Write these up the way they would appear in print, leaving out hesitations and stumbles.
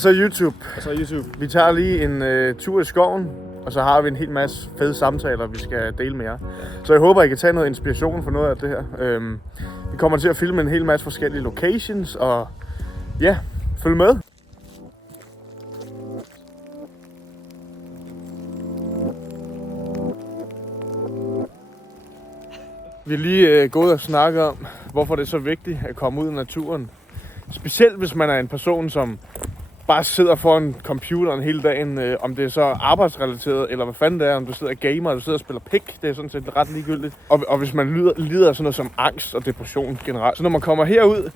Så YouTube. Vi tager lige en tur i skoven, og så har vi en hel masse fede samtaler, vi skal dele med jer. Så jeg håber, I kan tage noget inspiration for noget af det her. Vi kommer til at filme en hel masse forskellige locations, og ja, følg med. Vi er lige gået og snakket om, hvorfor det er så vigtigt at komme ud i naturen. Specielt hvis man er en person, som bare sidder foran computeren hele dagen, om det er så arbejdsrelateret, eller hvad fanden det er, om du sidder og gamer, eller du sidder og spiller pik, det er sådan set ret ligegyldigt. Og hvis man lider af sådan noget som angst og depression generelt. Så når man kommer herud,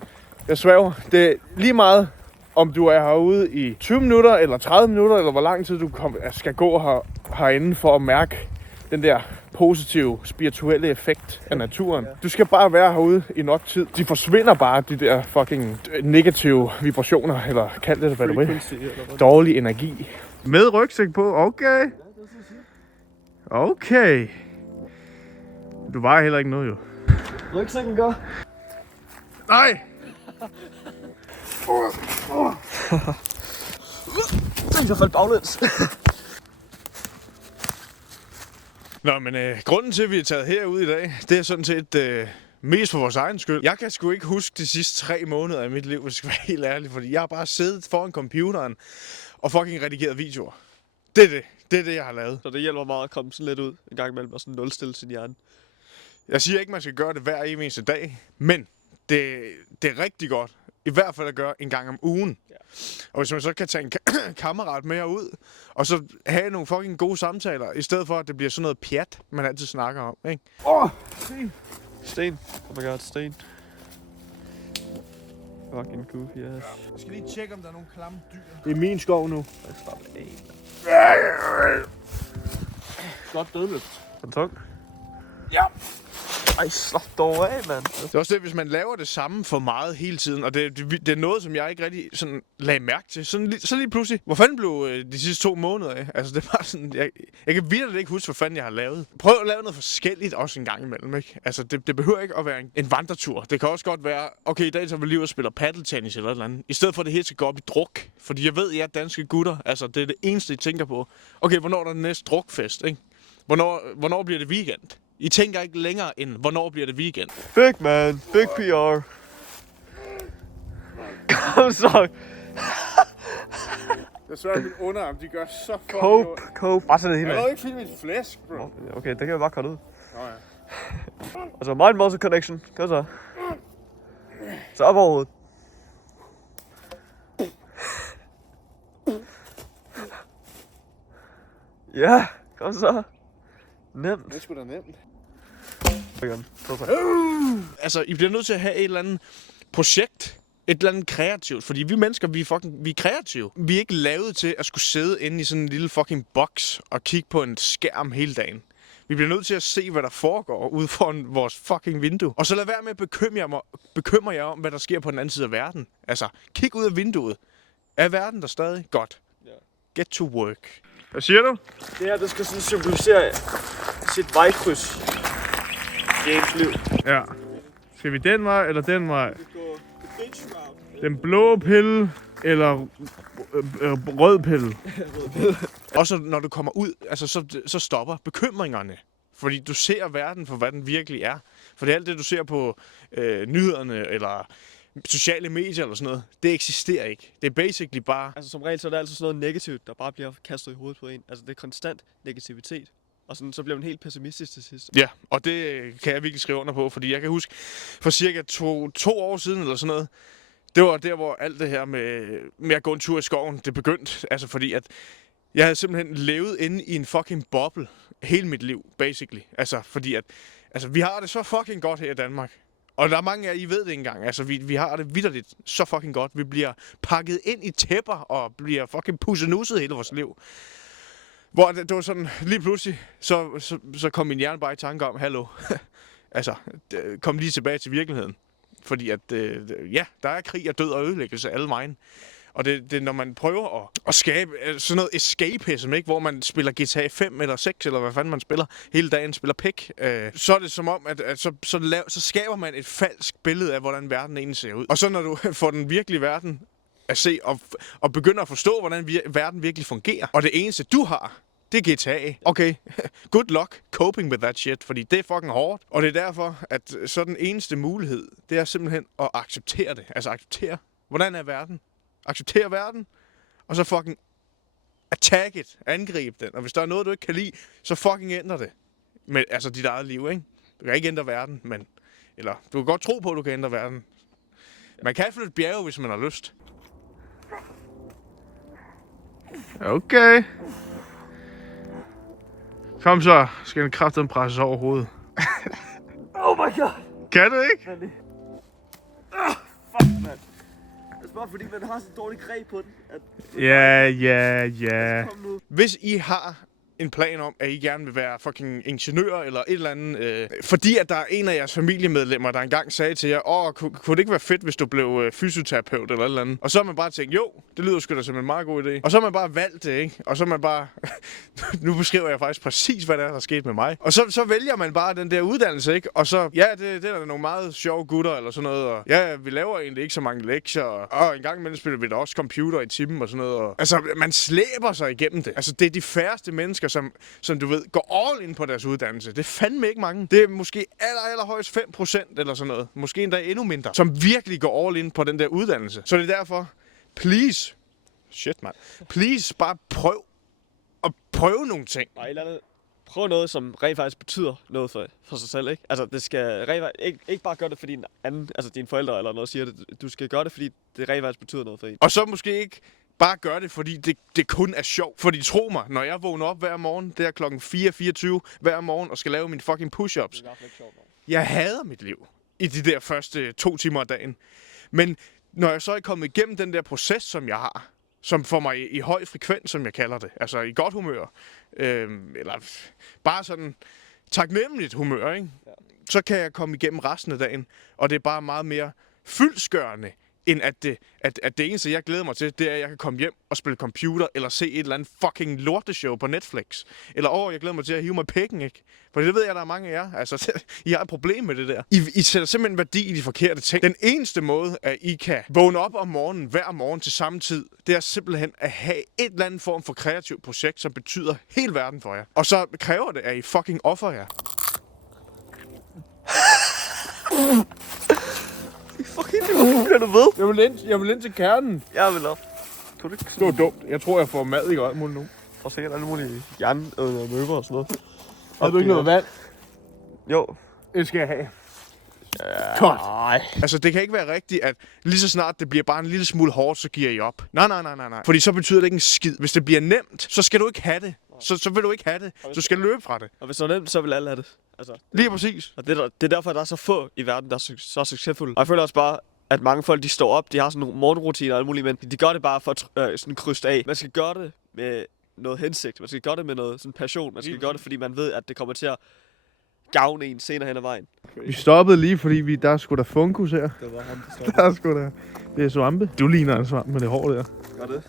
jeg sværger, det er lige meget, om du er herude i 20 minutter, eller 30 minutter, eller hvor lang tid du skal gå herinde for at mærke den der positive, spirituelle effekt af naturen. Du skal bare være herude i nok tid. De forsvinder bare, de der fucking negative vibrationer, eller kald det, hvad du vil. Dårlig energi. Med rygsæk på, okay. Okay. Du vejer heller ikke noget, jo. Rygsækken går. Nej! Jeg faldt baglæns. Nå, men grunden til, at vi er taget herud i dag, det er sådan set mest for vores egen skyld. Jeg kan sgu ikke huske de sidste 3 måneder af mit liv, hvis jeg skal være helt ærlig, fordi jeg har bare siddet foran computeren og fucking redigeret videoer. Det er det, jeg har lavet. Så det hjælper meget at komme sådan lidt ud en gang imellem og sådan nulstille sin hjerne. Jeg siger ikke, man skal gøre det hver eneste dag, men det er rigtig godt. I hvert fald at gøre en gang om ugen. Ja. Og hvis man så kan tage en kammerat med ud, og så have nogle fucking gode samtaler, i stedet for at det bliver sådan noget pjat, man altid snakker om, ikke? Sten. Oh my god, sten. Fucking goofy ass. Jeg skal lige tjekke, om der er nogle klamme dyr. Det er min skov nu. Jeg starter af. Godt dødløft. Er den tung? Ja. Ej, slap dog af, mand. Det er også det, hvis man laver det samme for meget hele tiden, og det er noget, som jeg ikke rigtig sådan lagde mærke til. Så lige pludselig, hvor fanden blev de sidste 2 måneder af? Altså, det er bare sådan, jeg kan virkelig ikke huske, hvad fanden jeg har lavet. Prøv at lave noget forskelligt også en gang imellem, ikke? Altså, det behøver ikke at være en vandretur. Det kan også godt være, okay, i dag tager vi lige ud og spiller paddeltennis eller et eller andet. I stedet for, at det hele skal gå op i druk. Fordi jeg ved, at jeg danske gutter, altså, det er det eneste, I tænker på. Okay, hvornår er der den næste drukfest, ikke? Hvornår bliver det weekend? I tænker ikke længere end, hvornår bliver det weekend? Big man, big PR. Kom så. Jeg svær, at min underarm, de gør så fucking Cope. Bare sådan det hele. Jeg har ikke filmet mit flæsk, bro. Okay, det kan vi bare cutte ud. Nå ja. Og så mind muscle connection. Kom så. Så op over hovedet. Ja, kom så. Nemt. Det er sgu da nemt. Altså, I bliver nødt til at have et eller andet projekt. Et eller andet kreativt. Fordi vi mennesker, vi er kreative. Vi er ikke lavet til at skulle sidde inde i sådan en lille fucking boks og kigge på en skærm hele dagen. Vi bliver nødt til at se, hvad der foregår ude foran vores fucking vindue. Og så lad være med at bekymre jer om, hvad der sker på den anden side af verden. Altså, kig ud af vinduet. Er verden der stadig? Godt. Get to work. Hvad siger du? Det her, det skal sådan symbolisere sit vejkryds i ens liv. Ja. Skal vi den vej eller den vej? Den blå pille eller rød pille? Også når du kommer ud, altså så stopper bekymringerne. Fordi du ser verden for, hvad den virkelig er. For det er alt det, du ser på nyhederne eller sociale medier eller sådan noget, det eksisterer ikke. Det er basically bare... Altså som regel, så er det altid sådan noget negativt, der bare bliver kastet i hovedet på en. Altså det er konstant negativitet. Og sådan, så bliver man helt pessimistisk til sidst. Ja, og det kan jeg virkelig skrive under på, fordi jeg kan huske, for cirka to år siden eller sådan noget, det var der, hvor alt det her med at gå en tur i skoven, det begyndte. Altså fordi, at jeg havde simpelthen levet inde i en fucking boble hele mit liv, basically. Altså fordi, at vi har det så fucking godt her i Danmark. Og der er mange af jer, I ved det ikke engang. Altså, vi har det vitterligt så fucking godt. Vi bliver pakket ind i tæpper og bliver fucking pussenusset hele vores liv. Hvor det var sådan, lige pludselig, så kom min hjerne bare i tanke om, hallo, altså, kom lige tilbage til virkeligheden. Fordi at, ja, der er krig og død og ødelæggelse alle vejen. Og det er, når man prøver at skabe sådan noget escapism, ikke? Hvor man spiller GTA 5 eller 6, eller hvad fanden man spiller, hele dagen spiller pik, så er det som om, at så skaber man et falsk billede af, hvordan verden egentlig ser ud. Og så når du får den virkelige verden at se og begynde at forstå, hvordan verden virkelig fungerer. Og det eneste, du har, det er GTA. Okay, good luck coping with that shit, fordi det er fucking hårdt. Og det er derfor, at så den eneste mulighed, det er simpelthen at acceptere det. Altså acceptere, hvordan er verden? Acceptere verden, og så fucking attack it, angrib den. Og hvis der er noget, du ikke kan lide, så fucking ændre det. Med altså dit eget liv, ikke? Du kan ikke ændre verden, men... Eller, du kan godt tro på, at du kan ændre verden. Man kan flytte bjerge, hvis man har lyst. Okay. Kom så, skal den kraften presses over hovedet. Oh my god! Kan du ikke? Fuck, mand. Det er bare fordi, man har så dårligt greb på den. At... Ja. Hvis I har en plan om, at I gerne vil være fucking ingeniør eller et eller andet, fordi at der er en af jeres familiemedlemmer, der engang sagde til jer, kunne det ikke være fedt, hvis du blev fysioterapeut eller et eller andet? Og så har man bare tænkt, jo, det lyder sgu da som en meget god idé. Og så har man bare valgt det, ikke? Og så har man bare, nu beskriver jeg faktisk præcis, hvad der er sket med mig. Og så vælger man bare den der uddannelse, ikke? Og så, ja, det er der nogle meget sjove gutter eller sådan noget, og ja, vi laver egentlig ikke så mange lektier, og en gang imellem spiller vi da også computer i timen og sådan noget. Og, altså, man slæber sig igennem det. Altså, det er de færreste mennesker, som du ved, går all in på deres uddannelse. Det er fandme ikke mange. Det er måske allerhøjst 5% eller sådan noget. Måske endda endnu mindre, som virkelig går all in på den der uddannelse. Så det er derfor, please, please bare prøv nogle ting. Prøv noget, som rent faktisk betyder noget for sig selv, ikke? Altså, det skal ikke bare gøre det, fordi dine forældre eller noget siger det. Du skal gøre det, fordi det rent faktisk betyder noget for en. Og så måske ikke bare gør det, fordi det kun er sjovt. Fordi tro mig, når jeg vågner op hver morgen, det er klokken 4:24 hver morgen, og skal lave mine fucking push-ups. Jeg hader mit liv i de der første 2 timer af dagen. Men når jeg så er kommet igennem den der proces, som jeg har, som får mig i høj frekvens, som jeg kalder det, altså i godt humør, eller bare sådan taknemmeligt humør, ikke? Ja. Så kan jeg komme igennem resten af dagen, og det er bare meget mere fyldestgørende, end at det eneste, jeg glæder mig til, det er, at jeg kan komme hjem og spille computer, eller se et eller andet fucking lorteshow på Netflix. Eller jeg glæder mig til at hive mig pikken, ikke? For det ved jeg, der er mange af jer. Altså, I har et problem med det der. I sætter simpelthen værdi i de forkerte ting. Den eneste måde, at I kan vågne op om morgenen, hver morgen til samme tid, det er simpelthen at have et eller andet form for kreativt projekt, som betyder hele verden for jer. Og så kræver det, at I fucking offer jer. Fucking du ved? Jeg vil ind til kernen. Jeg vil op. Det var dumt. Jeg tror, jeg får mad i alt muligt nu. Og sikkert alle mulige jernødder og møber og sådan noget. Har du ikke noget vand? Jo. Det skal jeg have. Ja, godt. Nej. Altså, det kan ikke være rigtigt, at lige så snart det bliver bare en lille smule hårdt, så giver I op. Nej. Fordi så betyder det ikke en skid. Hvis det bliver nemt, så skal du ikke have det. Så vil du ikke have det. Du skal løbe fra det. Og hvis det er nemt, så vil alle have det. Altså. Lige præcis. Og det er derfor, at der er så få i verden, der er så succesfulde. Og jeg føler også bare, at mange folk, de står op, de har sådan nogle morgenrutiner og alt muligt, men de gør det bare for at sådan krydse af. Man skal gøre det med noget hensigt. Man skal gøre det med noget sådan passion. Man skal gøre det, fordi man ved, at det kommer til at gavne en senere hen ad vejen. Vi stoppede lige, fordi der er sgu da funkus her. Det var ham, der stoppede. Der er sgu da... Det er svampe. Du ligner en svamp med det hår der. Gør det?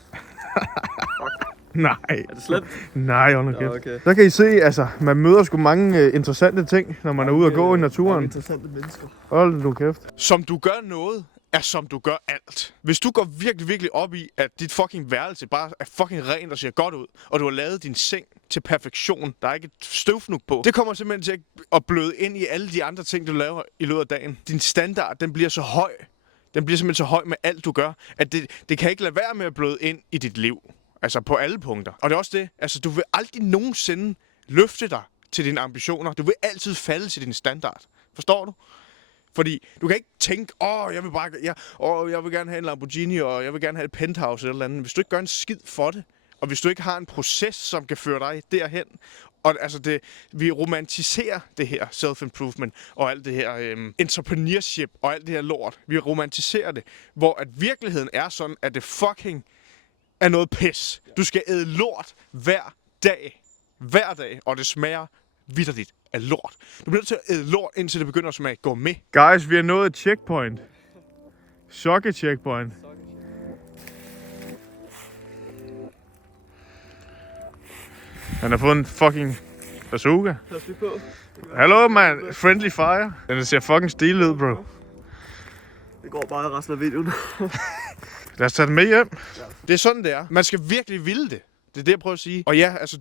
Nej. Er det slemt? Nej, okay. Okay. Der kan I se, altså, man møder sgu mange interessante ting, når man er ude og gå i naturen. Interessante mennesker. Hold nu kæft. Som du gør noget, er som du gør alt. Hvis du går virkelig op i, at dit fucking værelse bare er fucking rent og ser godt ud, og du har lavet din seng til perfektion, der er ikke et støvfnug på, det kommer simpelthen til at bløde ind i alle de andre ting, du laver i løbet af dagen. Din standard, den bliver så høj. Den bliver simpelthen så høj med alt, du gør, at det kan ikke lade være med at bløde ind i dit liv. Altså på alle punkter. Og det er også det, altså du vil aldrig nogensinde løfte dig til dine ambitioner. Du vil altid falde til din standard. Forstår du? Fordi du kan ikke tænke, jeg vil gerne have en Lamborghini, og jeg vil gerne have et penthouse eller andet. Hvis du ikke gør en skid for det, og hvis du ikke har en proces, som kan føre dig derhen, og altså vi romantiserer det her self-improvement, og alt det her entrepreneurship, og alt det her lort. Vi romantiserer det, hvor at virkeligheden er sådan, at det fucking er noget pis. Du skal æde lort hver dag. Hver dag, og det smager vitterligt af lort. Du bliver nødt til at æde lort, indtil det begynder at smage gourmet. Guys, vi har nået et checkpoint. Sokke checkpoint. Han har fået en fucking bazooka. Hallo, man. Friendly fire. Den ser fucking stilet ud, bro. Det går bare resten af videoen. Lad os tage den med hjem. Ja. Det er sådan, det er. Man skal virkelig ville det. Det er det, jeg prøver at sige. Og ja, altså,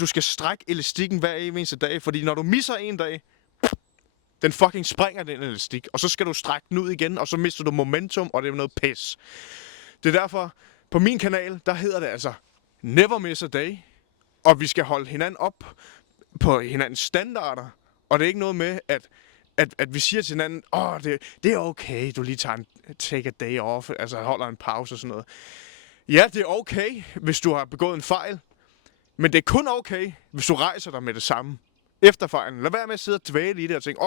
du skal strække elastikken hver eneste dag, fordi når du misser en dag, den fucking springer den elastik, og så skal du strække den ud igen, og så mister du momentum, og det er noget pis. Det er derfor, på min kanal, der hedder det altså Never Miss a Day, og vi skal holde hinanden op på hinandens standarder, og det er ikke noget med, at vi siger til hinanden, det er okay, du lige tager take a day off, altså holder en pause og sådan noget. Ja, det er okay, hvis du har begået en fejl, men det er kun okay, hvis du rejser dig med det samme. Efter fejlen. Lad være med at sidde og dvæle i det og tænke,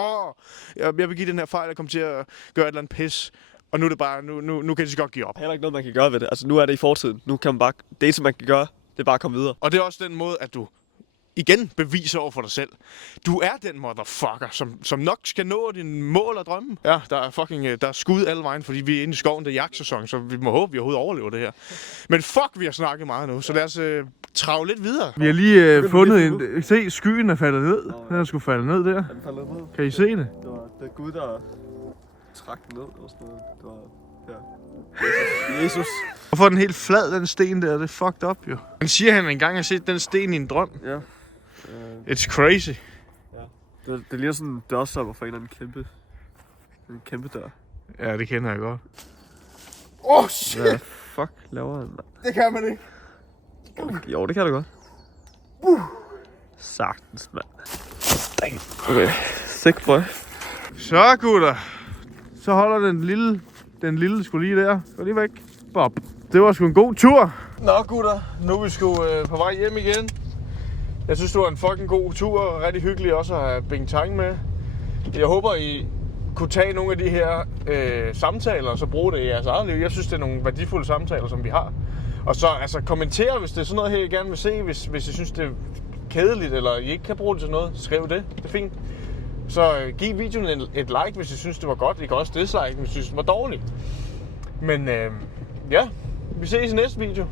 jeg vil give den her fejl, jeg kommer til at gøre et eller andet pis. Og nu er det bare, nu kan de så godt give op. Heller ikke noget, man kan gøre ved det. Altså, nu er det i fortiden. Nu kan man bare, det eneste, man kan gøre, det er bare at komme videre. Og det er også den måde, at du igen beviser over for dig selv. Du er den motherfucker, som nok skal nå dine mål og drømme. Ja, der er skud alle vejen, fordi vi er inde i skoven, det er jagtsæson, så vi må håbe, vi overhovedet overlever det her. Men vi har snakket meget nu, så lad os trage lidt videre. Vi har lige fundet en... Se, skyen er faldet ned. Den er sgu faldet ned der. Den faldet ned. Kan I se det? Det er Gud, der trak den ned og sådan noget. Det var Jesus. Hvorfor er den helt flad, den sten der? Det er fucked up, jo. Han siger, han engang har set den sten i en drøm. Ja. It's crazy. Ja. Det ligner sådan en dørstopper for en kæmpe dør. Ja, det kender jeg godt. Shit! Hvad fuck laver han? Det kan man ikke. Jo, det kan du godt. Sagtens, mand. Okay. Sik, boy. Så, gutter. Så holder den lille sgu lige der. Gå lige væk. Bob. Det var sgu en god tur. Nå, gutter. Nu er vi sgu på vej hjem igen. Jeg synes, det var en fucking god tur, og rigtig hyggeligt også at have Bing Tang med. Jeg håber, I kunne tage nogle af de her samtaler, og så bruge det i jeres eget liv. Jeg synes, det er nogle værdifulde samtaler, som vi har. Og så altså, kommentere, hvis det er sådan noget her, I gerne vil se. Hvis I synes, det er kedeligt, eller I ikke kan bruge det til noget, skriv det. Det er fint. Så giv videoen et like, hvis I synes, det var godt. I kan også dislike, hvis I synes, det var dårligt. Men ja, vi ses i næste video.